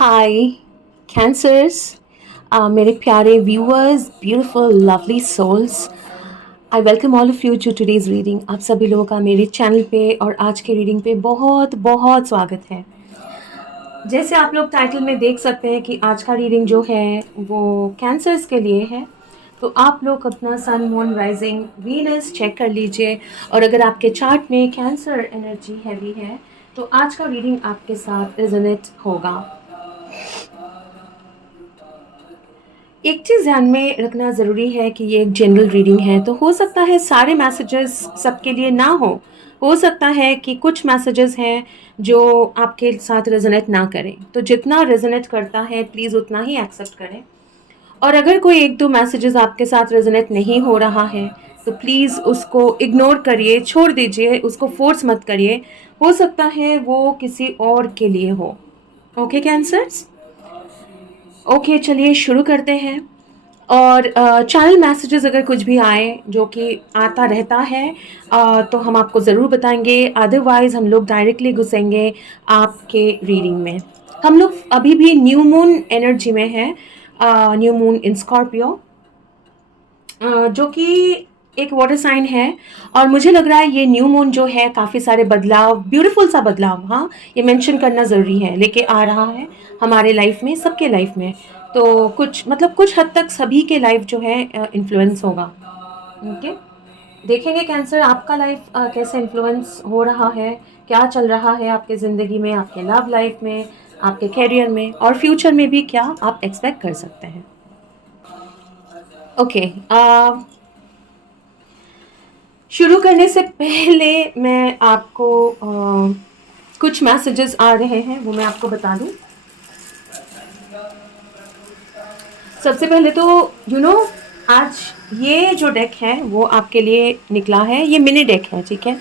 हाय cancers, मेरे प्यारे viewers, beautiful lovely souls. I welcome all of you to today's reading. आप सभी लोगों का मेरे चैनल पे और आज के रीडिंग पे बहुत बहुत स्वागत है। जैसे आप लोग टाइटल में देख सकते हैं कि आज का रीडिंग जो है वो कैंसर्स के लिए है। तो आप लोग अपना sun moon rising Venus check कर लीजिए, और अगर आपके चार्ट में कैंसर एनर्जी हैवी है तो आज का रीडिंग आपके साथ रेजोनेट होगा। एक चीज़ ध्यान में रखना ज़रूरी है कि ये एक जनरल रीडिंग है, तो हो सकता है सारे मैसेजेस सबके लिए ना हो सकता है कि कुछ मैसेजेस हैं जो आपके साथ रेजोनेट ना करें, तो जितना रेजोनेट करता है प्लीज़ उतना ही एक्सेप्ट करें। और अगर कोई एक दो मैसेजेस आपके साथ रेजोनेट नहीं हो रहा है तो प्लीज़ उसको इग्नोर करिए, छोड़ दीजिए, उसको फोर्स मत करिए। हो सकता है वो किसी और के लिए हो। ओके कैंसर्स, ओके चलिए शुरू करते हैं। और चैनल मैसेजेस अगर कुछ भी आए, जो कि आता रहता है, तो हम आपको ज़रूर बताएंगे, अदरवाइज़ हम लोग डायरेक्टली घुसेंगे आपके रीडिंग में। हम लोग अभी भी न्यू मून एनर्जी में है, न्यू मून इन स्कॉर्पियो, जो कि एक वाटर साइन है। और मुझे लग रहा है ये न्यू मून जो है काफ़ी सारे बदलाव, ब्यूटीफुल सा बदलाव, हाँ ये मेंशन करना ज़रूरी है, लेके आ रहा है हमारे लाइफ में, सबके लाइफ में। तो कुछ मतलब कुछ हद तक सभी के लाइफ जो है इन्फ्लुएंस होगा। ओके, देखेंगे कैंसर आपका लाइफ कैसे इन्फ्लुएंस हो रहा है, क्या चल रहा है आपके ज़िंदगी में, आपके लव लाइफ में, आपके करियर में, और फ्यूचर में भी क्या आप एक्सपेक्ट कर सकते हैं। ओके, शुरू करने से पहले मैं आपको कुछ मैसेजेस आ रहे हैं वो मैं आपको बता दूं। सबसे पहले तो आज ये जो डेक है वो आपके लिए निकला है, ये मिनी डेक है, ठीक है।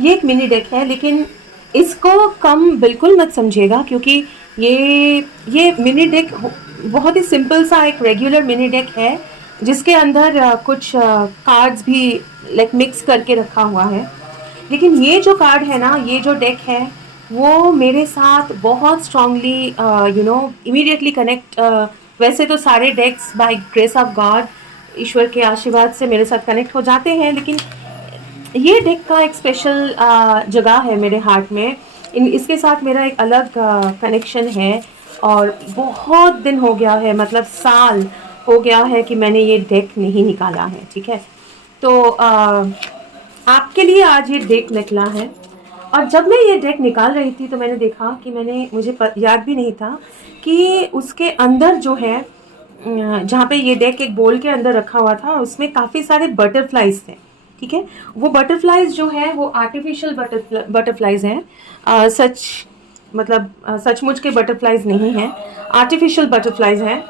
ये एक मिनी डेक है, लेकिन इसको कम बिल्कुल मत समझिएगा, क्योंकि ये मिनी डेक बहुत ही सिंपल सा एक रेगुलर मिनी डेक है, जिसके अंदर कुछ कार्ड्स भी लाइक मिक्स करके रखा हुआ है। लेकिन ये जो कार्ड है ना, ये जो डेक है, वो मेरे साथ बहुत स्ट्रांगली इमीडिएटली कनेक्ट, वैसे तो सारे डेक्स बाय ग्रेस ऑफ गॉड, ईश्वर के आशीर्वाद से मेरे साथ कनेक्ट हो जाते हैं, लेकिन ये डेक का एक स्पेशल जगह है मेरे हार्ट में। इसके साथ मेरा एक अलग कनेक्शन है, और बहुत दिन हो गया है, मतलब साल हो गया है कि मैंने ये डेक नहीं निकाला है, ठीक है। तो आपके लिए आज ये डेक निकला है। और जब मैं ये डेक निकाल रही थी तो मैंने देखा कि मुझे याद भी नहीं था कि उसके अंदर जो है, जहाँ पे ये डेक एक बोल के अंदर रखा हुआ था, उसमें काफ़ी सारे बटरफ्लाइज थे, ठीक है। वो बटरफ्लाइज जो है वो आर्टिफिशियल बटरफ्लाइज हैं, सच मतलब सचमुच के बटरफ्लाइज नहीं हैं, आर्टिफिशियल बटरफ्लाइज हैं।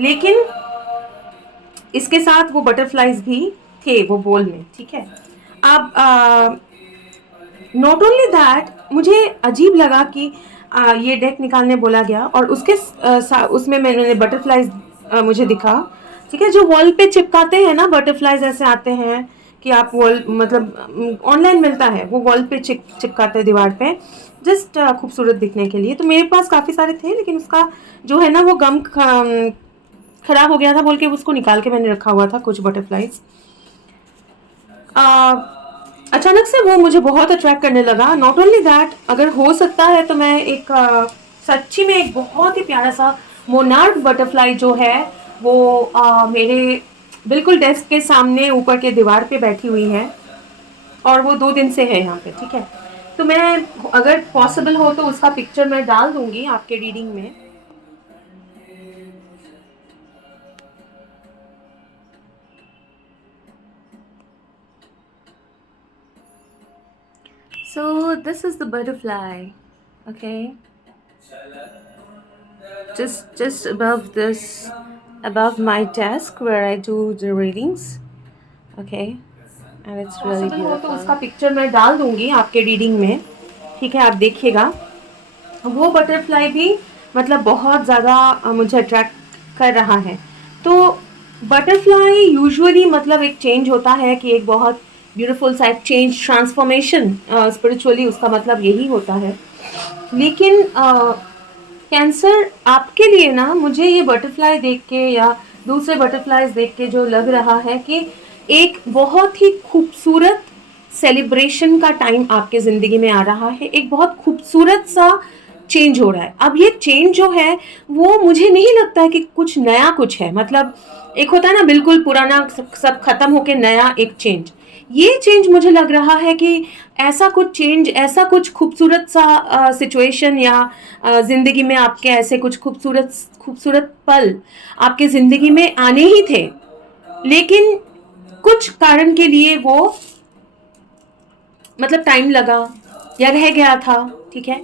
लेकिन इसके साथ वो बटरफ्लाइज भी थे वो बोल में, ठीक है। अब नॉट ओनली दैट, मुझे अजीब लगा कि ये डेक निकालने बोला गया, और उसमें मैंने बटरफ्लाइज मुझे दिखा, ठीक है। जो वॉल पे चिपकाते हैं ना बटरफ्लाइज, ऐसे आते हैं कि आप वॉल, मतलब ऑनलाइन मिलता है, वो वॉल पे चिपकाते हैं दीवार पे, जस्ट खूबसूरत दिखने के लिए। तो मेरे पास काफ़ी सारे थे, लेकिन उसका जो है ना वो गम खराब हो गया था बोल के उसको निकाल के मैंने रखा हुआ था, कुछ बटरफ्लाइज। अचानक से वो मुझे बहुत अट्रैक्ट करने लगा। नॉट ओनली दैट, अगर हो सकता है तो मैं एक सच्ची में एक बहुत ही प्यारा सा मोनार्क बटरफ्लाई जो है वो मेरे बिल्कुल डेस्क के सामने ऊपर के दीवार पे बैठी हुई है, और वो 2 दिन से है यहाँ पे, ठीक है। तो मैं, अगर पॉसिबल हो तो उसका पिक्चर मैं डाल दूंगी आपके रीडिंग में। So this is the butterfly, okay? Just above this, above my desk where I do the readings, okay? And it's really beautiful. हो तो उसका पिक्चर मैं डाल दूंगी आपके रीडिंग में, ठीक है, आप देखिएगा। वो बटरफ्लाई भी मतलब बहुत ज़्यादा मुझे अट्रैक्ट कर रहा है। तो बटरफ्लाई यूजुअली मतलब एक चेंज होता है कि एक बहुत ब्यूटीफुल सा एक चेंज, ट्रांसफॉर्मेशन, स्पिरिचुअली उसका मतलब यही होता है। लेकिन कैंसर आपके लिए ना, मुझे ये बटरफ्लाई देख के या दूसरे बटरफ्लाईज देख के जो लग रहा है कि एक बहुत ही खूबसूरत सेलिब्रेशन का टाइम आपके ज़िंदगी में आ रहा है। एक बहुत खूबसूरत सा चेंज हो रहा है। अब ये चेंज जो है वो मुझे नहीं लगता है कि कुछ नया कुछ है। मतलब एक होता है ना बिल्कुल पुराना सब खत्म होके नया एक चेंज। ये चेंज मुझे लग रहा है कि ऐसा कुछ चेंज, ऐसा कुछ खूबसूरत सा सिचुएशन या ज़िंदगी में आपके ऐसे कुछ खूबसूरत खूबसूरत पल आपके ज़िंदगी में आने ही थे, लेकिन कुछ कारण के लिए वो मतलब टाइम लगा या रह गया था। ठीक है,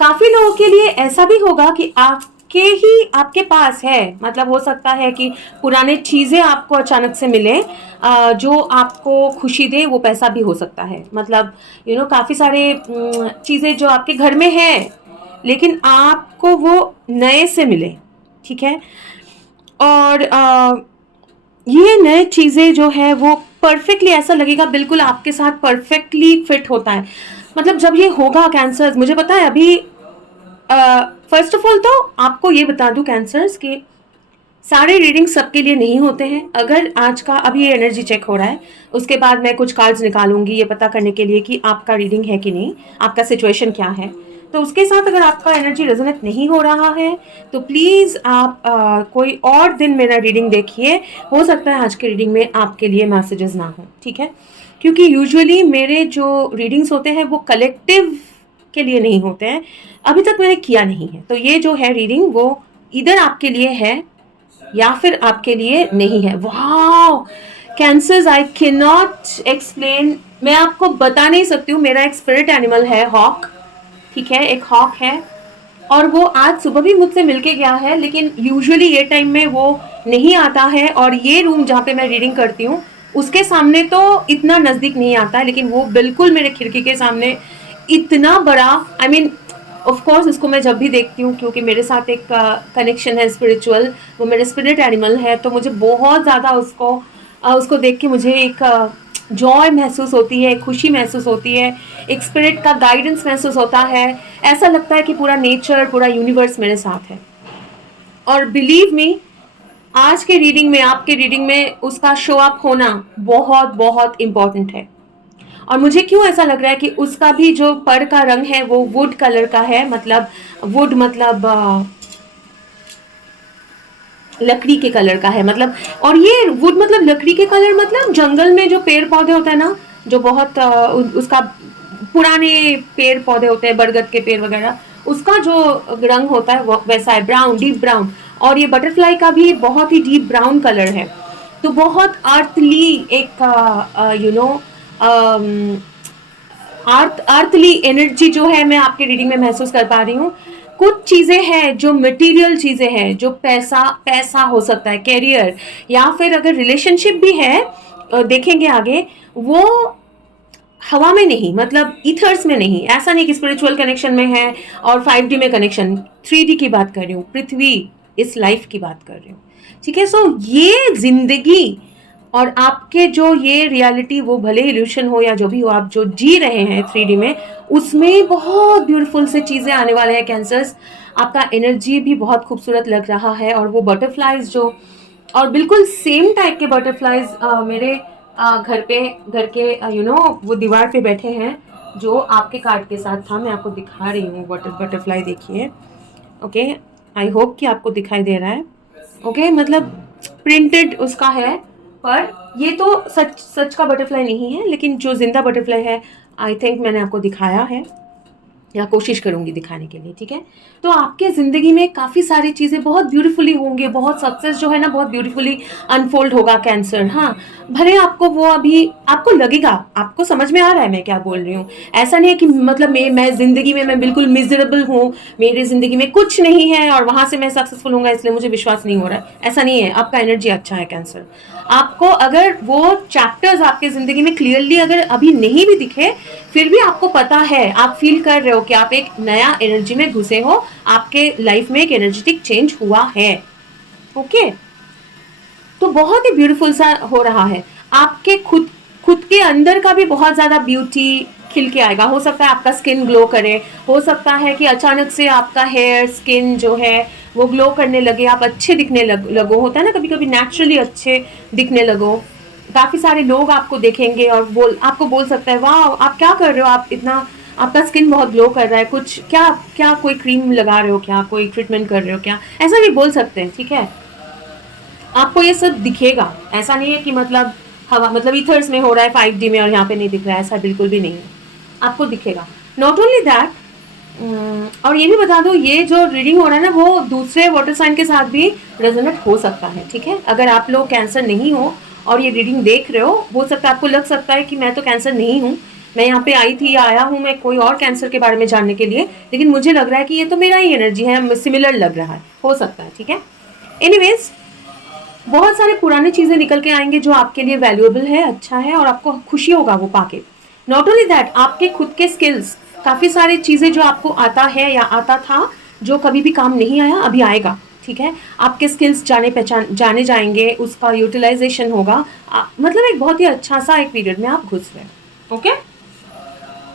काफी लोगों के लिए ऐसा भी होगा कि आपके पास है, मतलब हो सकता है कि पुराने चीजें आपको अचानक से मिले जो आपको खुशी दे। वो पैसा भी हो सकता है, मतलब काफी सारे चीजें जो आपके घर में है लेकिन आपको वो नए से मिले। ठीक है, और ये नए चीज़ें जो है वो परफेक्टली ऐसा लगेगा, बिल्कुल आपके साथ परफेक्टली फिट होता है। मतलब जब ये होगा कैंसर्स, मुझे पता है अभी फर्स्ट ऑफ ऑल तो आपको ये बता दूं कैंसर्स के सारे रीडिंग सबके लिए नहीं होते हैं। अगर आज का अभी ये एनर्जी चेक हो रहा है, उसके बाद मैं कुछ कार्ड्स निकालूंगी ये पता करने के लिए कि आपका रीडिंग है कि नहीं, आपका सिचुएशन क्या है। तो उसके साथ अगर आपका एनर्जी रेजोनेट नहीं हो रहा है तो प्लीज़ आप कोई और दिन मेरा रीडिंग देखिए। हो सकता है आज के रीडिंग में आपके लिए मैसेजेस ना हो। ठीक है, क्योंकि यूजुअली मेरे जो रीडिंग्स होते हैं वो कलेक्टिव के लिए नहीं होते हैं, अभी तक मैंने किया नहीं है। तो ये जो है रीडिंग वो इधर आपके लिए है या फिर आपके लिए नहीं है। वाह cancers, I can not explain, मैं आपको बता नहीं सकती हूँ। मेरा एक स्पिरिट एनिमल है हॉक। ठीक है, एक हॉक है और वो आज सुबह भी मुझसे मिलके गया है, लेकिन यूजुअली ये टाइम में वो नहीं आता है। और ये रूम जहाँ पे मैं रीडिंग करती हूँ उसके सामने तो इतना नज़दीक नहीं आता है, लेकिन वो बिल्कुल मेरे खिड़की के सामने इतना बड़ा, आई मीन ऑफ कोर्स उसको मैं जब भी देखती हूँ क्योंकि मेरे साथ एक कनेक्शन है स्पिरिचुअल, वो मेरे स्पिरिट एनिमल है, तो मुझे बहुत ज़्यादा उसको देख के मुझे एक जॉय महसूस होती है, खुशी महसूस होती है, एक स्पिरिट का गाइडेंस महसूस होता है। ऐसा लगता है कि पूरा नेचर, पूरा यूनिवर्स मेरे साथ है। और बिलीव मी, आज के रीडिंग में, आपके रीडिंग में उसका शो अप होना बहुत बहुत इम्पॉर्टेंट है। और मुझे क्यों ऐसा लग रहा है कि उसका भी जो पर का रंग है वो वुड कलर का है, मतलब वुड मतलब लकड़ी के कलर का है। मतलब और ये वुड मतलब लकड़ी के कलर, मतलब जंगल में जो पेड़ पौधे होते हैं ना, जो बहुत उसका पुराने पेड़ पौधे होते हैं, बरगद के पेड़ वगैरह, उसका जो रंग होता है वो वैसा है, ब्राउन, डीप ब्राउन। और ये बटरफ्लाई का भी बहुत ही डीप ब्राउन कलर है। तो बहुत अर्थली एक अर्थली एनर्जी जो है मैं आपके रीडिंग में महसूस कर पा रही हूँ। कुछ चीज़ें हैं जो मटेरियल चीज़ें हैं, जो पैसा पैसा हो सकता है, कैरियर, या फिर अगर रिलेशनशिप भी है देखेंगे आगे, वो हवा में नहीं, मतलब ईथर्स में नहीं। ऐसा नहीं कि स्पिरिचुअल कनेक्शन में है और 5D में कनेक्शन, 3D की बात कर रही हूँ, पृथ्वी इस लाइफ की बात कर रही हूँ। ठीक है, सो ये जिंदगी और आपके जो ये रियलिटी, वो भले इल्यूशन हो या जो भी हो, आप जो जी रहे हैं 3D में, उसमें बहुत ब्यूटीफुल से चीज़ें आने वाले हैं कैंसर्स। आपका एनर्जी भी बहुत खूबसूरत लग रहा है। और वो बटरफ्लाइज जो, और बिल्कुल सेम टाइप के बटरफ्लाइज मेरे घर के वो दीवार पे बैठे हैं, जो आपके कार्ड के साथ था। मैं आपको दिखा रही हूँ बटरफ्लाई, देखिए। ओके, आई होप कि आपको दिखाई दे रहा है। ओके, मतलब प्रिंटेड उसका है, पर ये तो सच सच का बटरफ्लाई नहीं है, लेकिन जो जिंदा बटरफ्लाई है आई थिंक मैंने आपको दिखाया है या कोशिश करूंगी दिखाने के लिए। ठीक है, तो आपके ज़िंदगी में काफ़ी सारी चीज़ें बहुत ब्यूटीफुली होंगे, बहुत सक्सेस जो है ना बहुत ब्यूटीफुली अनफोल्ड होगा कैंसर। हाँ, भले आपको वो अभी आपको लगेगा, आपको समझ में आ रहा है मैं क्या बोल रही हूँ। ऐसा नहीं है कि मतलब मैं ज़िंदगी में मैं बिल्कुल मिजरेबल हूँ, मेरी ज़िंदगी में कुछ नहीं है और वहाँ से मैं सक्सेसफुल होऊंगा इसलिए मुझे विश्वास नहीं हो रहा है। ऐसा नहीं है, आपका एनर्जी अच्छा है कैंसर। आपको अगर वो चैप्टर्स आपके ज़िंदगी में क्लियरली अगर अभी नहीं भी दिखे, फिर भी आपको पता है, आप फील कर रहे हो कि आप एक नया एनर्जी में घुसे हो, आपके लाइफ में एक एनर्जेटिक चेंज हुआ है। ओके, तो बहुत ही ब्यूटीफुल सा हो रहा है। आपके खुद खुद के अंदर का भी बहुत ज़्यादा ब्यूटी, खिल के आएगा। हो सकता है आपका स्किन ग्लो करे, हो सकता है कि अचानक से आपका हेयर स्किन जो है वो ग्लो करने लगे, आप अच्छे दिखने लगो। होता है ना कभी कभी नेचुरली अच्छे दिखने लगो। काफ़ी सारे लोग आपको देखेंगे और आपको बोल सकता है वाह आप क्या कर रहे हो, आप इतना आपका स्किन बहुत ग्लो कर रहा है, कुछ क्या क्या कोई क्रीम लगा रहे हो, क्या कोई ट्रीटमेंट कर रहे हो क्या, ऐसा भी बोल सकते हैं। ठीक है, आपको ये सब दिखेगा। ऐसा नहीं है कि मतलब हवा मतलब ईथर्स में हो रहा है 5D में और यहाँ पे नहीं दिख रहा है, ऐसा बिल्कुल भी नहीं है, आपको दिखेगा। नॉट ओनली दैट, और ये भी बता दो ये जो रीडिंग हो रहा है ना वो दूसरे वाटर साइन के साथ भी रेजोनेट हो सकता है। ठीक है, अगर आप लोग कैंसर नहीं हो और ये रीडिंग देख रहे हो सकता है आपको लग सकता है कि मैं तो कैंसर नहीं हूँ, मैं यहाँ पे आई थी या आया हूँ मैं कोई और कैंसर के बारे में जानने के लिए, लेकिन मुझे लग रहा है कि ये तो मेरा ही एनर्जी है, सिमिलर लग रहा है, हो सकता है। ठीक है, एनीवेज बहुत सारे पुरानी चीज़ें निकल के आएंगे जो आपके लिए वैल्यूएबल है, अच्छा है और आपको खुशी होगा वो पाके। नॉट ओनली दैट, आपके खुद के स्किल्स, काफ़ी सारी चीज़ें जो आपको आता है या आता था जो कभी भी काम नहीं आया अभी आएगा। ठीक है, आपके स्किल्स जाने जाएंगे, उसका यूटिलाइजेशन होगा। मतलब एक बहुत ही अच्छा सा एक पीरियड में आप घुस रहे हैं। ओके,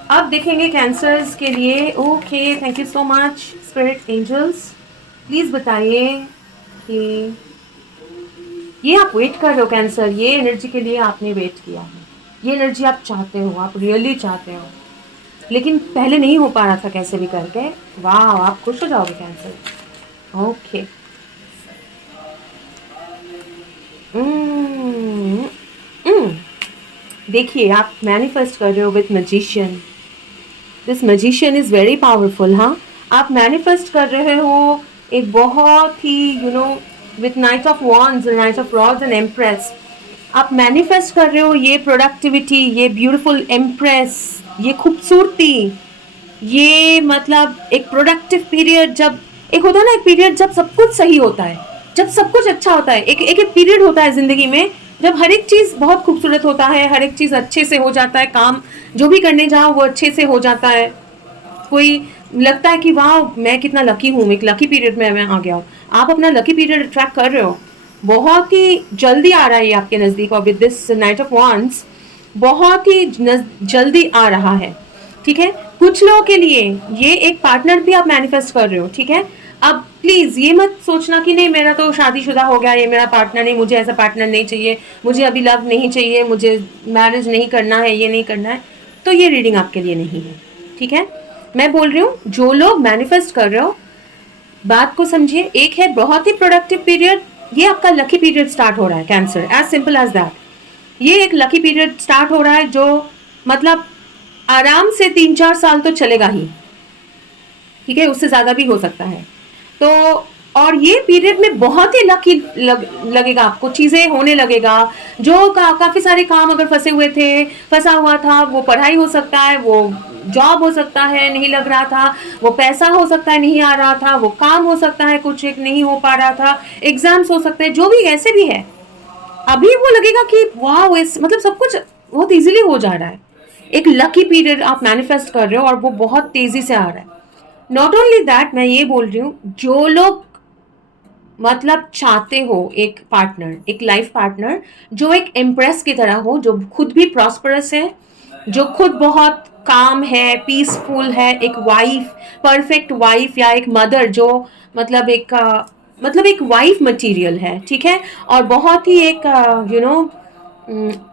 अब देखेंगे कैंसर्स के लिए। Okay, thank you so much spirit angels, please बताइए कि ये आप वेट कर रहे हो कैंसर, ये एनर्जी के लिए आपने वेट किया है, ये एनर्जी आप चाहते हो, आप रियली चाहते हो, लेकिन पहले नहीं हो पा रहा था कैसे भी करके। वाह, आप खुश हो जाओगे कैंसर। ओके, देखिए आप मैनिफेस्ट कर रहे हो with magician. This magician is very powerful. हाँ, आप मैनिफेस्ट कर रहे हो एक बहुत ही with knight of wands, knight of rods and empress, आप मैनिफेस्ट कर रहे हो ये प्रोडक्टिविटी, ये ब्यूटीफुल एम्प्रेस, ये खूबसूरती, ये मतलब एक प्रोडक्टिव पीरियड। जब एक होता है ना एक पीरियड जब सब कुछ सही होता है, जब सब कुछ अच्छा होता है, एक एक पीरियड होता है ज़िंदगी में जब हर एक चीज़ बहुत खूबसूरत होता है, हर एक चीज़ अच्छे से हो जाता है, काम जो भी करने जाओ वो अच्छे से हो जाता है। कोई लगता है कि वाह मैं कितना लकी हूँ, एक लकी पीरियड में मैं आ गया हूँ। आप अपना लकी पीरियड अट्रैक्ट कर रहे हो, बहुत ही जल्दी आ रहा है ये आपके नज़दीक, और with this night of wands बहुत ही जल्दी आ रहा है। ठीक है, कुछ लोगों के लिए ये एक पार्टनर भी आप मैनिफेस्ट कर रहे हो। ठीक है, अब प्लीज़ ये मत सोचना कि नहीं मेरा तो शादीशुदा हो गया, ये मेरा पार्टनर नहीं, मुझे ऐसा पार्टनर नहीं चाहिए, मुझे अभी लव नहीं चाहिए, मुझे मैरिज नहीं करना है, ये नहीं करना है, तो ये रीडिंग आपके लिए नहीं है। ठीक है, मैं बोल रही हूँ जो लोग मैनिफेस्ट कर रहे हो बात को समझिए। एक है बहुत ही प्रोडक्टिव पीरियड, ये आपका लकी पीरियड स्टार्ट हो रहा है cancer, as simple as that. ये एक लकी पीरियड स्टार्ट हो रहा है जो मतलब आराम से 3-4 साल तो चलेगा ही। ठीक है, उससे ज़्यादा भी हो सकता है। तो और ये पीरियड में बहुत ही लकी लगेगा आपको, चीज़ें होने लगेगा जो काफ़ी सारे काम अगर फंसे हुए थे, फंसा हुआ था, वो पढ़ाई हो सकता है, वो जॉब हो सकता है नहीं लग रहा था, वो पैसा हो सकता है नहीं आ रहा था, वो काम हो सकता है कुछ एक नहीं हो पा रहा था, एग्जाम्स हो सकते हैं, जो भी ऐसे भी है, अभी वो लगेगा कि वाह मतलब सब कुछ बहुत इजीली हो जा रहा है। एक लकी पीरियड आप मैनिफेस्ट कर रहे हो और वो बहुत तेजी से आ रहा है। नॉट ओनली दैट, मैं ये बोल रही हूँ जो लोग मतलब चाहते हो एक पार्टनर, एक लाइफ पार्टनर जो एक एम्प्रेस की तरह हो, जो खुद भी प्रॉस्परस है, जो खुद बहुत काम है, पीसफुल है, एक वाइफ, परफेक्ट वाइफ या एक मदर जो मतलब एक वाइफ मटेरियल है। ठीक है, और बहुत ही एक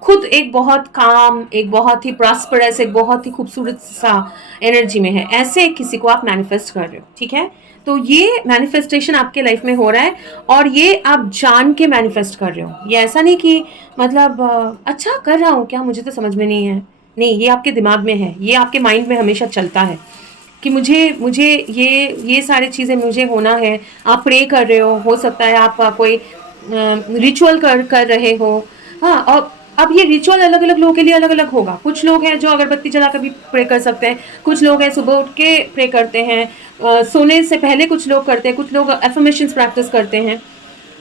खुद एक बहुत काम, एक बहुत ही प्रॉस्परस, एक बहुत ही खूबसूरत सा एनर्जी में है, ऐसे किसी को आप मैनिफेस्ट कर रहे हो। ठीक है, तो ये मैनिफेस्टेशन आपके लाइफ में हो रहा है और ये आप जान के मैनिफेस्ट कर रहे हो। ये ऐसा नहीं कि मतलब अच्छा कर रहा हूँ क्या, मुझे तो समझ में नहीं है, नहीं, ये आपके दिमाग में है, ये आपके माइंड में हमेशा चलता है कि मुझे मुझे ये सारी चीज़ें मुझे होना है। आप प्रे कर रहे हो सकता है आप कोई रिचुअल कर रहे हो। हाँ, और अब ये रिचुअल अलग अलग लोगों के लिए अलग अलग होगा। कुछ लोग हैं जो अगरबत्ती जला कर भी प्रे कर सकते हैं, कुछ लोग हैं सुबह उठ के प्रे करते हैं, सोने से पहले कुछ लोग करते हैं, कुछ लोग एफर्मेशंस प्रैक्टिस करते हैं।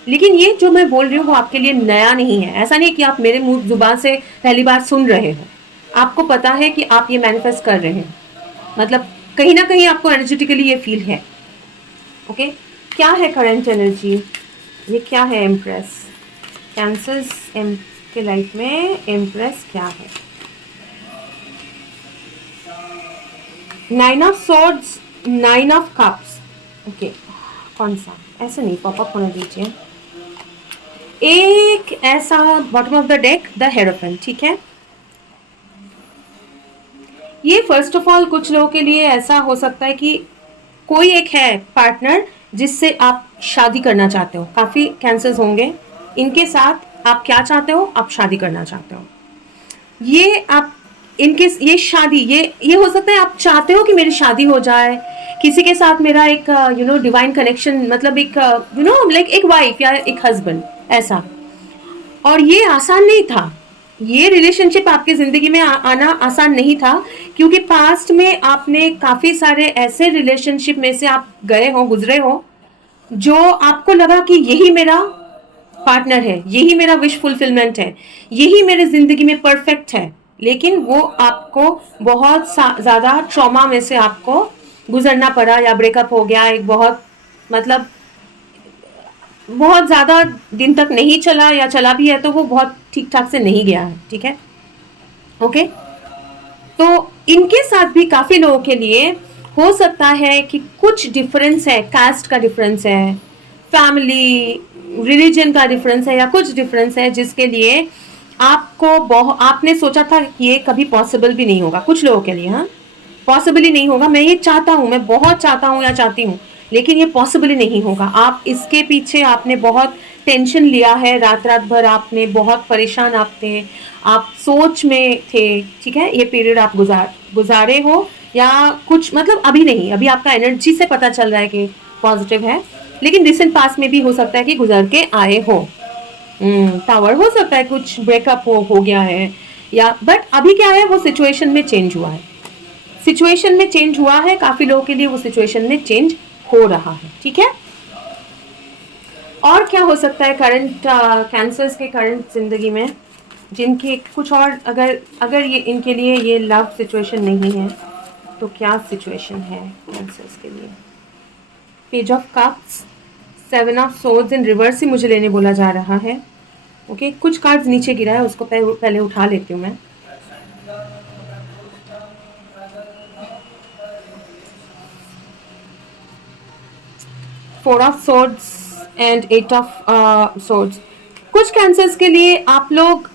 लेकिन ये जो मैं बोल रही हूँ वो आपके लिए नया नहीं है। ऐसा नहीं कि आप मेरे मुंह जुबान से पहली बार सुन रहे हो, आपको पता है कि आप ये मैनिफेस्ट कर रहे हैं, मतलब कहीं ना कहीं आपको एनर्जेटिकली ये फील है। ओके, क्या है करंट एनर्जी, ये क्या है एम्प्रेस, कैंसर्स के लाइफ में एम्प्रेस क्या है। Nine of swords, nine of cups. Okay, कौन सा, ऐसे नहीं, पॉपअप होने दीजिए। एक ऐसा bottom of the deck, the hierophant, ठीक है। ये फर्स्ट ऑफ ऑल कुछ लोगों के लिए ऐसा हो सकता है कि कोई एक है पार्टनर जिससे आप शादी करना चाहते हो। काफी कैंसर्स होंगे, इनके साथ आप क्या चाहते हो, आप शादी करना चाहते हो। ये आप इनके ये शादी, ये हो सकता है आप चाहते हो कि मेरी शादी हो जाए, किसी के साथ मेरा एक डिवाइन कनेक्शन, मतलब एक लाइक एक वाइफ या एक हस्बैंड ऐसा। और ये आसान नहीं था, ये रिलेशनशिप आपकी जिंदगी में आना आसान नहीं था, क्योंकि पास्ट में आपने काफी सारे ऐसे रिलेशनशिप में से आप गए हो, गुजरे हो, जो आपको लगा कि यही मेरा पार्टनर है, यही मेरा विश फुलफिलमेंट है, यही मेरे जिंदगी में परफेक्ट है। लेकिन वो आपको बहुत ज्यादा ट्रॉमा में से आपको गुजरना पड़ा, या ब्रेकअप हो गया, एक बहुत मतलब बहुत ज्यादा दिन तक नहीं चला, या चला भी है तो वो बहुत ठीक ठाक से नहीं गया है, ठीक है। ओके, तो इनके साथ भी काफी लोगों के लिए हो सकता है कि कुछ डिफरेंस है, कास्ट का डिफरेंस है, फैमिली रिलीजन का डिफरेंस है, या कुछ डिफरेंस है जिसके लिए आपने सोचा था कि ये कभी पॉसिबल भी नहीं होगा। कुछ लोगों के लिए हाँ, पॉसिबल ही नहीं होगा। मैं ये चाहता हूँ, मैं बहुत चाहता हूँ या चाहती हूँ, लेकिन ये पॉसिबल ही नहीं होगा। आप इसके पीछे आपने बहुत टेंशन लिया है, रात रात भर आपने बहुत परेशान आप थे, आप सोच में थे, ठीक है। ये पीरियड आप गुजारे हो, या कुछ मतलब अभी नहीं, अभी आपका एनर्जी से पता चल रहा है कि पॉजिटिव है, लेकिन रिसेंट पास में भी हो सकता है कि गुजर के आए हो। टावर हो सकता है, कुछ ब्रेकअप हो गया है, या बट अभी क्या है, वो सिचुएशन में चेंज हुआ है, सिचुएशन में चेंज हुआ है, काफी लोगों के लिए वो सिचुएशन में चेंज हो रहा है, ठीक है। और क्या हो सकता है करंट कैंसर्स के करंट जिंदगी में, जिनके कुछ और, अगर ये इनके लिए ये लव सिचुएशन नहीं है, तो क्या सिचुएशन है कैंसर्स के लिए। Page of cups, seven of swords in reverse ही मुझे लेने बोला जा रहा है। ओके, कुछ कार्ड्स नीचे गिरा है, उसको पहले उठा लेती हूँ मैं। Four of swords and eight of swords. कुछ कैंसर्स के लिए आप लोग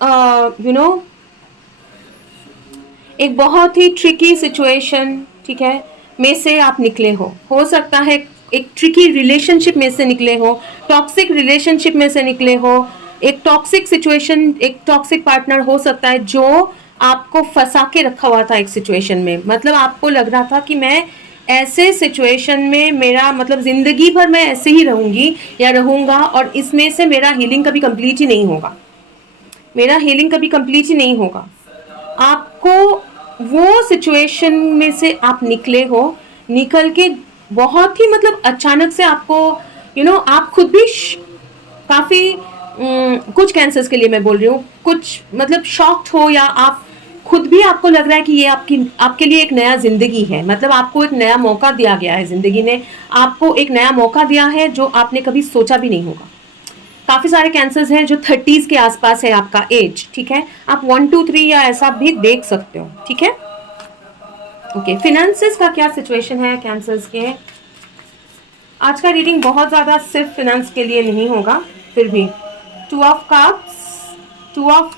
एक बहुत ही ट्रिकी सिचुएशन, ठीक है, में से आप निकले हो सकता है एक ट्रिकी रिलेशनशिप में से निकले हो, टॉक्सिक रिलेशनशिप में से निकले हो, एक टॉक्सिक सिचुएशन, एक टॉक्सिक पार्टनर हो सकता है जो आपको फंसा के रखा हुआ था एक सिचुएशन में। मतलब आपको लग रहा था कि मैं ऐसे सिचुएशन में, मेरा मतलब जिंदगी भर मैं ऐसे ही रहूंगी या रहूंगा, और इसमें से मेरा हीलिंग कभी कंप्लीट ही नहीं होगा, मेरा हीलिंग कभी कंप्लीट ही नहीं होगा। आपको वो सिचुएशन में से आप निकले हो, निकल के बहुत ही मतलब अचानक से आपको आप खुद भी काफी कुछ कैंसर्स के लिए मैं बोल रही हूँ, कुछ मतलब शॉक्ड हो, या आप खुद भी आपको लग रहा है कि ये आपके लिए एक नया जिंदगी है, मतलब आपको एक नया मौका दिया गया है, जिंदगी ने आपको एक नया मौका दिया है जो आपने कभी सोचा भी नहीं होगा। काफी सारे कैंसर्स हैं जो 30s के आसपास है आपका एज, ठीक है। आप 1 2 3 या ऐसा भी देख सकते हो, ठीक है। ओके, फिनेंसेस का क्या सिचुएशन है कैंसर्स के। आज का रीडिंग बहुत ज्यादा सिर्फ फिनेंस के लिए नहीं होगा, फिर भी two of cups, two of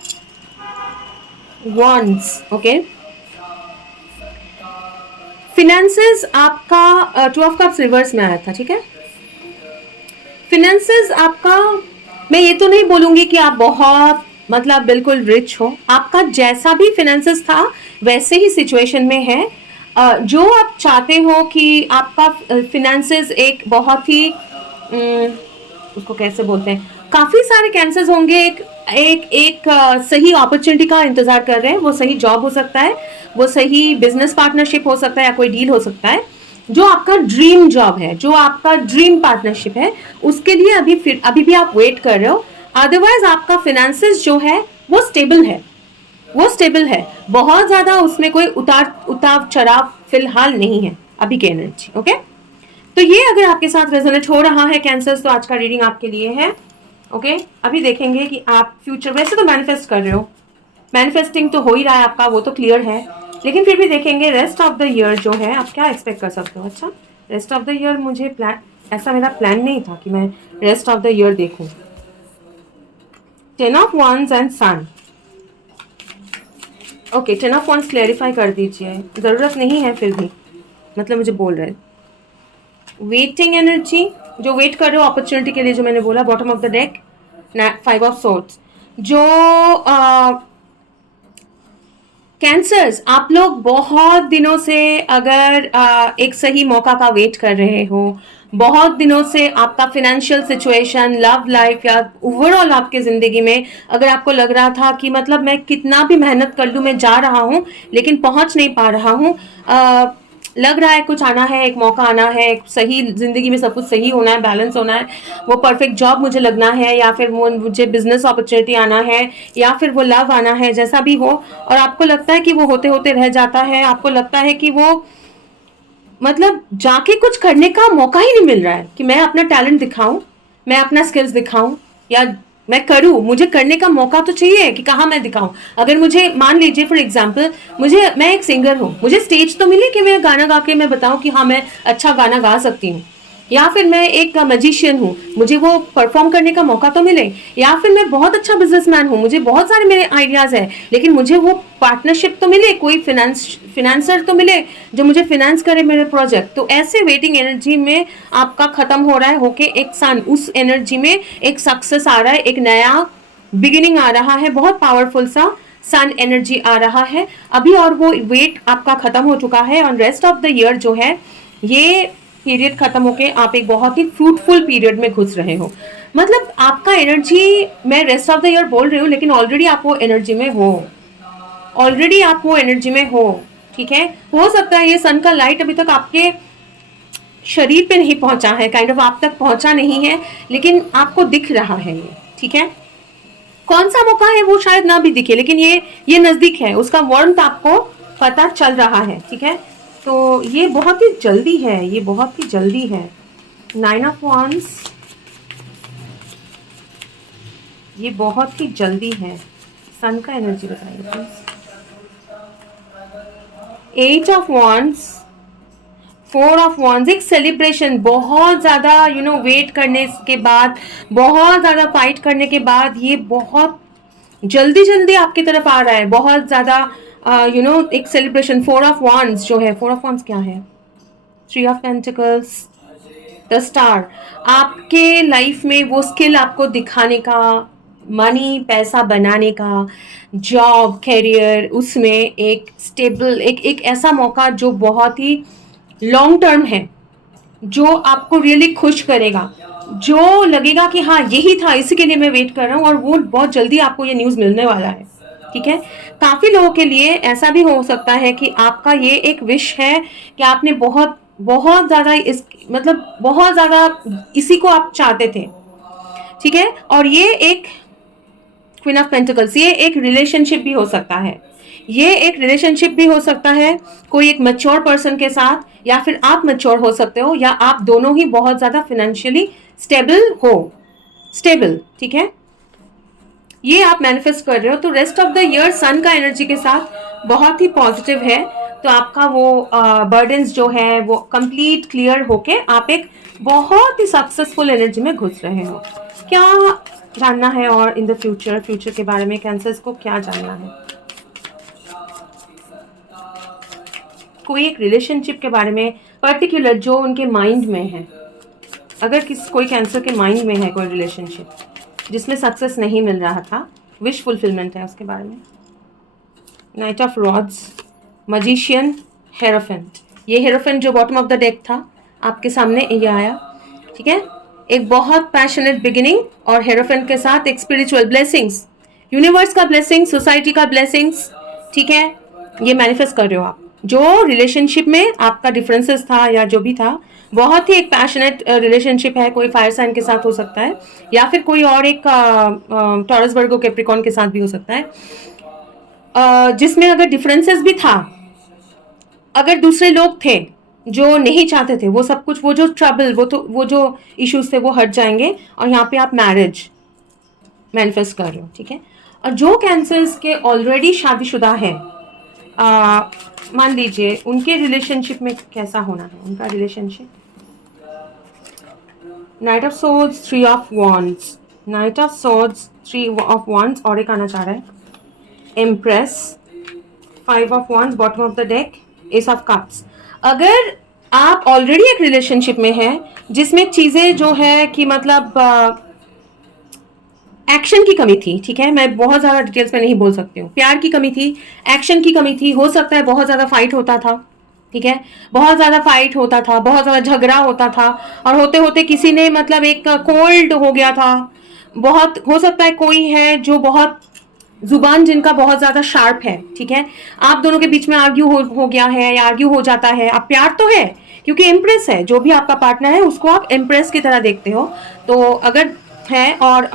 wands, okay. Finances आपका टू ऑफ कप्स रिवर्स में आया था, ठीक है। फिनेंसेस आपका, मैं ये तो नहीं बोलूंगी कि आप बहुत मतलब बिल्कुल रिच हो, आपका जैसा भी फिनेंसेस था वैसे ही सिचुएशन में है। जो आप चाहते हो कि आपका फिनेंसेस एक बहुत ही उसको कैसे बोलते हैं, काफी सारे कैंसर्स होंगे एक सही अपॉर्चुनिटी का इंतजार कर रहे हैं। वो सही जॉब हो सकता है, वो सही बिजनेस पार्टनरशिप हो सकता है, या कोई डील हो सकता है जो आपका ड्रीम जॉब है, जो आपका ड्रीम पार्टनरशिप है, उसके लिए अभी भी आप वेट कर रहे हो। अदरवाइज आपका फिनेंसेस जो है वो स्टेबल है, वो स्टेबल है, बहुत ज्यादा उसमें कोई उतार चढ़ाव फिलहाल नहीं है अभी के एनर्जी, ओके। तो ये अगर आपके साथ रेजोनेट हो रहा है कैंसर्स, तो आज का रीडिंग आपके लिए है, ओके। अभी देखेंगे कि आप फ्यूचर, वैसे तो मैनिफेस्ट कर रहे हो, मैनिफेस्टिंग तो हो ही रहा है आपका, वो तो क्लियर है, लेकिन फिर भी देखेंगे रेस्ट ऑफ द ईयर जो है आप क्या एक्सपेक्ट कर सकते हो। अच्छा, रेस्ट ऑफ द ईयर मुझे प्लान, ऐसा मेरा प्लान नहीं था कि मैं रेस्ट ऑफ द ईयर देखूं। 10 of wands and sun. Okay, 10 of wands clarify कर दीजिए, ज़रूरत नहीं है फिर भी, मतलब मुझे बोल रहे हैं वेटिंग एनर्जी, जो वेट कर रहे हो अपॉर्चुनिटी के लिए, जो मैंने बोला bottom of the deck 5 of swords। जो कैंसर्स, आप लोग बहुत दिनों से अगर एक सही मौका का वेट कर रहे हो, बहुत दिनों से आपका फिनेंशियल सिचुएशन, लव लाइफ या ओवरऑल आपके ज़िंदगी में अगर आपको लग रहा था कि मतलब मैं कितना भी मेहनत कर लूँ, मैं जा रहा हूँ लेकिन पहुँच नहीं पा रहा हूँ, लग रहा है कुछ आना है, एक मौका आना है, एक सही ज़िंदगी में सब कुछ सही होना है, बैलेंस होना है, वो परफेक्ट जॉब मुझे लगना है, या फिर वो मुझे बिजनेस अपॉर्चुनिटी आना है, या फिर वो लव आना है, जैसा भी हो, और आपको लगता है कि वो होते होते रह जाता है, आपको लगता है कि वो मतलब जाके कुछ करने का मौका ही नहीं मिल रहा है कि मैं अपना टैलेंट दिखाऊं, मैं अपना स्किल्स दिखाऊं, या मैं करूं, मुझे करने का मौका तो चाहिए कि कहाँ मैं दिखाऊं। अगर मुझे मान लीजिए फॉर एग्जांपल, मैं एक सिंगर हूं, मुझे स्टेज तो मिले कि मैं गाना गा के मैं बताऊं कि हाँ मैं अच्छा गाना गा सकती हूँ, या फिर मैं एक मैजिशियन हूँ, मुझे वो परफॉर्म करने का मौका तो मिले, या फिर मैं बहुत अच्छा बिजनेसमैन हूँ, मुझे बहुत सारे मेरे आइडियाज़ हैं, लेकिन मुझे वो पार्टनरशिप तो मिले, कोई फिनेंसर तो मिले जो मुझे फिनेंस करे मेरे प्रोजेक्ट। तो ऐसे वेटिंग एनर्जी में आपका ख़त्म हो रहा है होके एक सन, उस एनर्जी में एक सक्सेस आ रहा है, एक नया बिगिनिंग आ रहा है, बहुत पावरफुल सा सन एनर्जी आ रहा है अभी, और वो वेट आपका ख़त्म हो चुका है। और रेस्ट ऑफ द ईयर जो है, ये पीरियड खत्म होके आप एक बहुत ही फ्रूटफुल पीरियड में घुस रहे हो। मतलब आपका एनर्जी, मैं रेस्ट ऑफ द ईयर बोल रही हूँ लेकिन ऑलरेडी आप वो एनर्जी में हो, ऑलरेडी आप वो एनर्जी में हो। ठीक है, हो सकता है ये सन का लाइट अभी तक आपके शरीर पे नहीं पहुंचा है, काइंड ऑफ आप तक पहुंचा नहीं है, लेकिन आपको दिख रहा है ये। ठीक है, कौन सा मौका है वो शायद ना भी दिखे, लेकिन ये नजदीक है, उसका वार्मथ आपको पता चल रहा है। ठीक है, तो ये बहुत ही जल्दी है, ये बहुत ही जल्दी है। 9 ऑफ wands, ये बहुत ही जल्दी है। सन का एनर्जी बताइए please. 8 of wands, 4 of wands, एक सेलिब्रेशन, बहुत ज़्यादा वेट करने के बाद, बहुत ज़्यादा फाइट करने के बाद ये बहुत जल्दी जल्दी आपकी तरफ आ रहा है, बहुत ज़्यादा एक सेलिब्रेशन। 4 ऑफ wands जो है, 4 ऑफ wands क्या है? 3 ऑफ पेंटिकल्स, द स्टार, आपके लाइफ में वो स्किल आपको दिखाने का, मनी पैसा बनाने का, जॉब कैरियर, उसमें एक स्टेबल, एक ऐसा मौका जो बहुत ही लॉन्ग टर्म है, जो आपको रियली खुश करेगा, जो लगेगा कि हाँ यही था, इसी के लिए मैं वेट कर रहा हूँ, और वो बहुत जल्दी आपको ये न्यूज़ मिलने वाला है। ठीक है, काफ़ी लोगों के लिए ऐसा भी हो सकता है कि आपका ये एक विश है कि आपने बहुत बहुत ज़्यादा इस, मतलब बहुत ज़्यादा इसी को आप चाहते थे। ठीक है, और ये एक क्वीन ऑफ पेंटिकल्स, ये एक रिलेशनशिप भी हो सकता है, ये एक रिलेशनशिप भी हो सकता है कोई एक मैच्योर पर्सन के साथ, या फिर आप मैच्योर हो सकते हो, या आप दोनों ही बहुत ज़्यादा फिनेंशियली स्टेबल हो, स्टेबल। ठीक है, ये आप मैनिफेस्ट कर रहे हो। तो रेस्ट ऑफ द ईयर सन का एनर्जी के साथ बहुत ही पॉजिटिव है, तो आपका वो बर्डन्स जो है वो कंप्लीट क्लियर होके आप एक बहुत ही सक्सेसफुल एनर्जी में घुस रहे हो। क्या जानना है और इन द फ्यूचर, फ्यूचर के बारे में कैंसर्स को क्या जानना है? कोई एक रिलेशनशिप के बारे में पर्टिकुलर जो उनके माइंड में है, अगर कोई कैंसर के माइंड में है कोई रिलेशनशिप जिसमें सक्सेस नहीं मिल रहा था, विश फुलफिलमेंट है उसके बारे में। Night of rods, magician, hierophant, ये हेरोफेंट जो बॉटम ऑफ द डेक था आपके सामने ये आया। ठीक है, एक बहुत पैशनेट बिगिनिंग, और हेरोफेंट के साथ एक स्पिरिचुअल ब्लेसिंग्स, यूनिवर्स का ब्लेसिंग्स, सोसाइटी का ब्लेसिंग्स। ठीक है, ये मैनिफेस्ट कर रहे हो आप, जो रिलेशनशिप में आपका डिफरेंसेस था या जो भी था, बहुत ही एक पैशनेट रिलेशनशिप है, कोई फायर साइन के साथ हो सकता है, या फिर कोई और एक टॉरस वर्गो कैप्रिकॉर्न के साथ भी हो सकता है, जिसमें अगर डिफरेंसेस भी था, अगर दूसरे लोग थे जो नहीं चाहते थे, वो सब कुछ, वो जो ट्रबल, वो जो इश्यूज थे वो हट जाएंगे, और यहाँ पे आप मैरिज मैनिफेस्ट कर रहे हो। ठीक है, और जो कैंसर्स के ऑलरेडी शादीशुदा है, मान लीजिए उनके रिलेशनशिप में कैसा होना है उनका relationship. Night of swords, three of wands, knight of swords, three of wands, और एक आना चाह रहा है empress, five of wands, bottom of the deck, S of cups. अगर आप ऑलरेडी एक रिलेशनशिप में हैं जिसमें चीजें जो है कि मतलब एक्शन की कमी थी, ठीक है, मैं बहुत ज्यादा डिटेल्स में नहीं बोल सकती हूँ, प्यार की कमी थी, एक्शन की कमी थी, हो सकता है बहुत ज्यादा फाइट होता था, ठीक है, बहुत ज्यादा फाइट होता था, बहुत ज्यादा झगड़ा होता था, और होते होते किसी ने मतलब एक कोल्ड हो गया था। बहुत हो सकता है कोई है जो बहुत जुबान जिनका बहुत ज्यादा शार्प है, ठीक है, आप दोनों के बीच में आर्ग्यू हो गया है या आर्ग्यू हो जाता है। अब प्यार तो है क्योंकि इम्प्रेस है, जो भी आपका पार्टनर है उसको आप इम्प्रेस की तरह देखते हो, तो अगर है और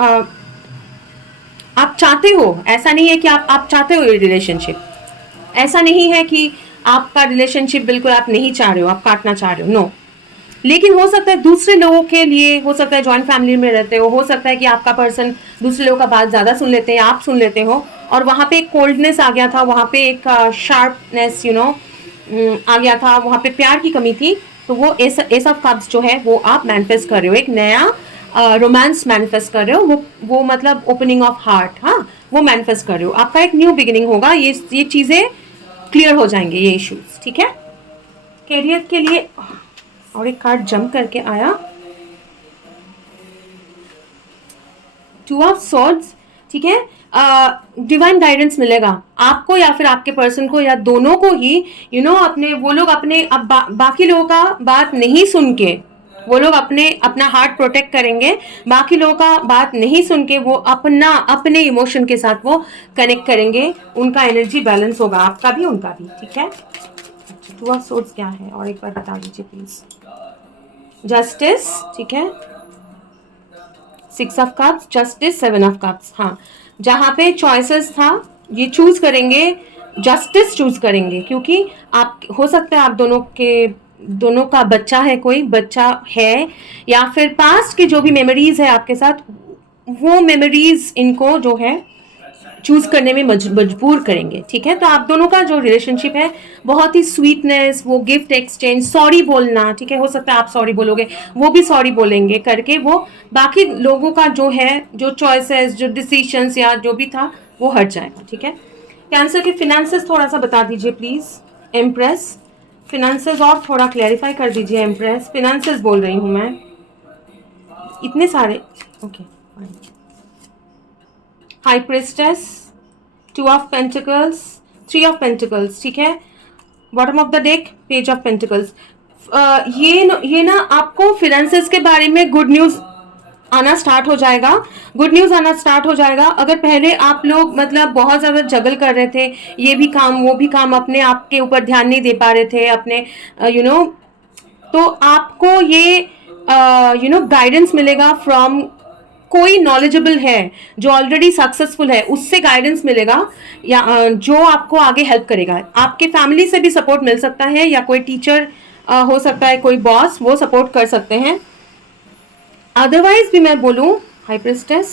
आप चाहते हो, ऐसा नहीं है कि आप चाहते हो ये रिलेशनशिप, ऐसा नहीं है कि आपका रिलेशनशिप बिल्कुल आप नहीं चाह रहे हो, आप काटना चाह रहे हो, नो। लेकिन हो सकता है दूसरे लोगों के लिए, हो सकता है जॉइंट फैमिली में रहते हो सकता है कि आपका पर्सन दूसरे लोगों का बात ज़्यादा सुन लेते हैं, आप सुन लेते हो, और वहाँ पे एक कोल्डनेस आ गया था, वहाँ पे एक शार्पनेस आ गया था, वहाँ पे प्यार की कमी थी। तो वो एस ऑफ कप्स जो है वो आप मैनिफेस्ट कर रहे हो, एक नया रोमांस मैनिफेस्ट कर रहे हो, वो मतलब ओपनिंग ऑफ हार्ट, हाँ, वो मैनिफेस्ट कर रहे हो, आपका एक न्यू बिगिनिंग होगा, ये चीज़ें क्लियर हो जाएंगे, ये इश्यूज, ठीक है। कैरियर के लिए और एक कार्ड जंप करके आया, टू ऑफ सॉर्ड्स, ठीक है, डिवाइन गाइडेंस मिलेगा आपको या फिर आपके पर्सन को या दोनों को ही, अपने वो लोग अपने अब बाकी लोगों का बात नहीं सुन के वो लोग अपना हार्ट प्रोटेक्ट करेंगे, बाकी लोगों का बात नहीं सुन के वो अपने इमोशन के साथ वो कनेक्ट करेंगे, उनका एनर्जी बैलेंस होगा, आपका भी उनका भी, ठीक है। टू ऑफ सोर्ड्स क्या है और एक बार बता दीजिए प्लीज। जस्टिस, ठीक है, six of cups, justice, seven of cups, हाँ, जहाँ पे चॉइसेस था ये चूज करेंगे, जस्टिस चूज करेंगे, क्योंकि आप हो सकता है आप दोनों का बच्चा है, कोई बच्चा है, या फिर पास्ट की जो भी मेमोरीज है आपके साथ, वो मेमोरीज इनको जो है चूज करने में मजबूर करेंगे, ठीक है। तो आप दोनों का जो रिलेशनशिप है बहुत ही स्वीटनेस, वो गिफ्ट एक्सचेंज, सॉरी बोलना, ठीक है, हो सकता है आप सॉरी बोलोगे, वो भी सॉरी बोलेंगे, करके वो बाकी लोगों का जो है, जो चॉइसेस, जो डिसीजंस या जो भी था वो हट जाएगा, ठीक है। कैंसर के फिनेंसेस थोड़ा सा बता दीजिए प्लीज। एम्प्रेस, फिनेंसेस और थोड़ा क्लैरिफाई कर दीजिए। एम्प्रेस, फिनेंसेस बोल रही हूँ मैं, इतने सारे, okay. High priestess, two of pentacles, three of pentacles, ठीक है, bottom of the deck, page of pentacles. ये ना आपको फिनेंसेस के बारे में गुड न्यूज आना स्टार्ट हो जाएगा, गुड न्यूज आना स्टार्ट हो जाएगा। अगर पहले आप लोग मतलब बहुत ज्यादा जगल कर रहे थे, ये भी काम वो भी काम, अपने आप के ऊपर ध्यान नहीं दे पा रहे थे अपने तो आपको ये गाइडेंस मिलेगा फ्रॉम कोई नॉलेजेबल है जो ऑलरेडी सक्सेसफुल है, उससे गाइडेंस मिलेगा, या जो आपको आगे हेल्प करेगा। आपके फैमिली से भी सपोर्ट मिल सकता है, या कोई टीचर हो सकता है, कोई बॉस, वो सपोर्ट कर सकते हैं। अदरवाइज भी मैं बोलूं, high priestess,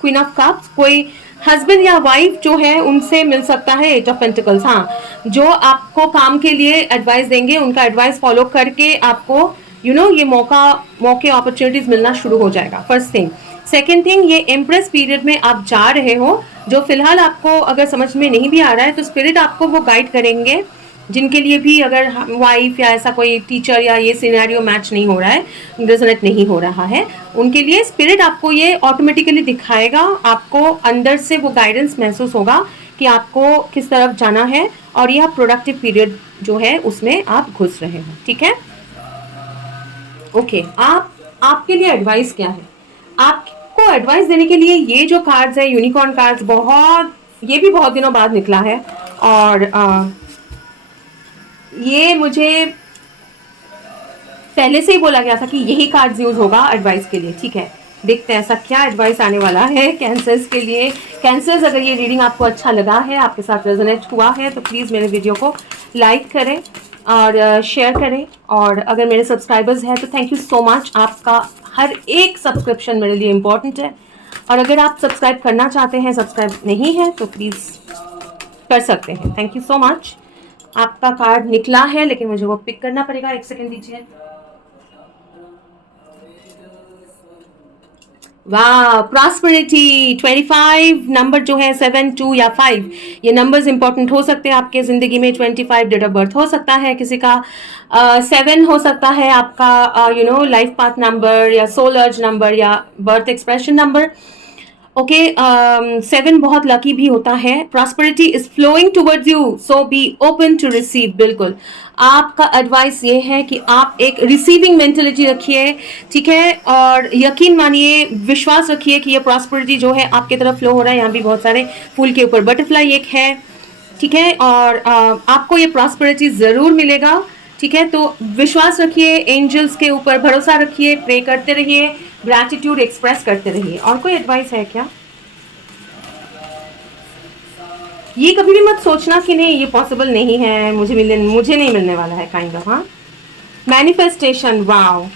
queen of cups, कोई हस्बैंड या वाइफ जो है उनसे मिल सकता है। एट ऑफ पेंटिकल्स, हाँ, जो आपको काम के लिए एडवाइस देंगे, उनका एडवाइस फॉलो करके आपको ये मौके अपॉर्चुनिटीज मिलना शुरू हो जाएगा। First thing. सेकेंड थिंग, ये एम्प्रेस पीरियड में आप जा रहे हो, जो फिलहाल आपको अगर समझ में नहीं भी आ रहा है तो स्पिरिट आपको वो गाइड करेंगे, जिनके लिए भी अगर वाइफ या ऐसा कोई टीचर या ये सिनेरियो मैच नहीं हो रहा है, रेजोनेट नहीं हो रहा है, उनके लिए स्पिरिट आपको ये ऑटोमेटिकली दिखाएगा, आपको अंदर से वो गाइडेंस महसूस होगा कि आपको किस तरफ जाना है, और यह प्रोडक्टिव पीरियड जो है उसमें आप घुस रहे हो, ठीक है। ओके, आपके लिए एडवाइस क्या है? आपको एडवाइस देने के लिए ये जो कार्ड्स है, यूनिकॉर्न कार्ड्स, ये भी बहुत दिनों बाद निकला है, और ये मुझे पहले से ही बोला गया था कि यही कार्ड्स यूज होगा एडवाइस के लिए, ठीक है। देखते हैं ऐसा क्या एडवाइस आने वाला है कैंसर्स के लिए। कैंसर्स, अगर ये रीडिंग आपको अच्छा लगा है, आपके साथ रेजोनेट हुआ है, तो प्लीज़ मेरे वीडियो को लाइक करें और शेयर करें, और अगर मेरे सब्सक्राइबर्स हैं तो थैंक यू सो मच। आपका हर एक सब्सक्रिप्शन मेरे लिए इम्पोर्टेंट है, और अगर आप सब्सक्राइब करना चाहते हैं, सब्सक्राइब नहीं है, तो प्लीज़ कर सकते हैं। Thank you so much. आपका कार्ड निकला है, लेकिन मुझे वो पिक करना पड़ेगा, 1 सेकंड दीजिए। वाह, प्रॉस्पेरिटी 25 नंबर जो है 7, 2 या 5, ये नंबर्स इंपॉर्टेंट हो सकते हैं आपके जिंदगी में। 25 डेट ऑफ बर्थ हो सकता है किसी का, 7 हो सकता है आपका लाइफ पाथ नंबर या सोल अर्ज नंबर या बर्थ एक्सप्रेशन नंबर। ओके, 7 बहुत लकी भी होता है। Prosperity is flowing towards you, so be open to receive. बिल्कुल, आपका एडवाइस ये है कि आप एक रिसीविंग मेंटेलिटी रखिए, ठीक है, और यकीन मानिए, विश्वास रखिए कि ये प्रॉस्पेरिटी जो है आपकी तरफ फ्लो हो रहा है। यहाँ भी बहुत सारे फूल के ऊपर बटरफ्लाई एक है, ठीक है, और आपको ये प्रॉस्पेरिटी ज़रूर मिलेगा, ठीक है। तो विश्वास रखिए, एंजल्स के ऊपर भरोसा रखिए, प्रे करते रहिए, ग्रैटिट्यूड एक्सप्रेस करते रहिए। और कोई एडवाइस है क्या? ये कभी भी मत सोचना कि नहीं ये पॉसिबल नहीं है, मुझे नहीं मिलने वाला है, काइंड ऑफ। हाँ, manifestation, wow,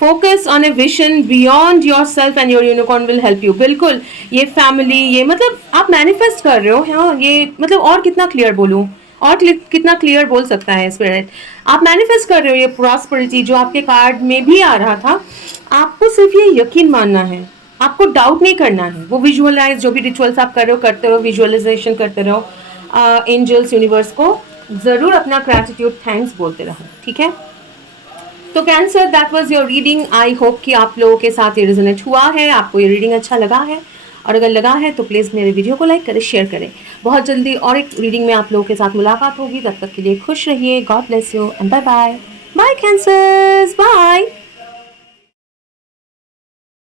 focus on a vision beyond your self and your unicorn will help you. बिल्कुल, ये फैमिली, ये मतलब आप मैनिफेस्ट कर रहे हो। हाँ, ये मतलब और कितना क्लियर बोलूँ, और कितना क्लियर बोल सकता है स्पिरिट। आप मैनिफेस्ट कर रहे हो ये प्रॉस्पेरिटी जो आपके कार्ड में भी आ रहा था। आपको सिर्फ ये यकीन मानना है, आपको डाउट नहीं करना है। वो विजुअलाइज, जो भी रिचुअल्स आप कर रहे हो करते रहो, विजुअलाइजेशन करते रहो, एंजल्स यूनिवर्स को ज़रूर अपना ग्रैटिट्यूड थैंक्स बोलते रहो, ठीक है। तो cancer, that was your reading. I hope कि आप लोगों के साथ ये रिजोनेट हुआ है, आपको ये रीडिंग अच्छा लगा है, और अगर लगा है तो प्लीज़ मेरे वीडियो को लाइक करें, शेयर करें। बहुत जल्दी और एक रीडिंग में आप लोगों के साथ मुलाकात होगी। तब तक के लिए खुश रहिए। God bless you and bye bye. Bye cancers, bye.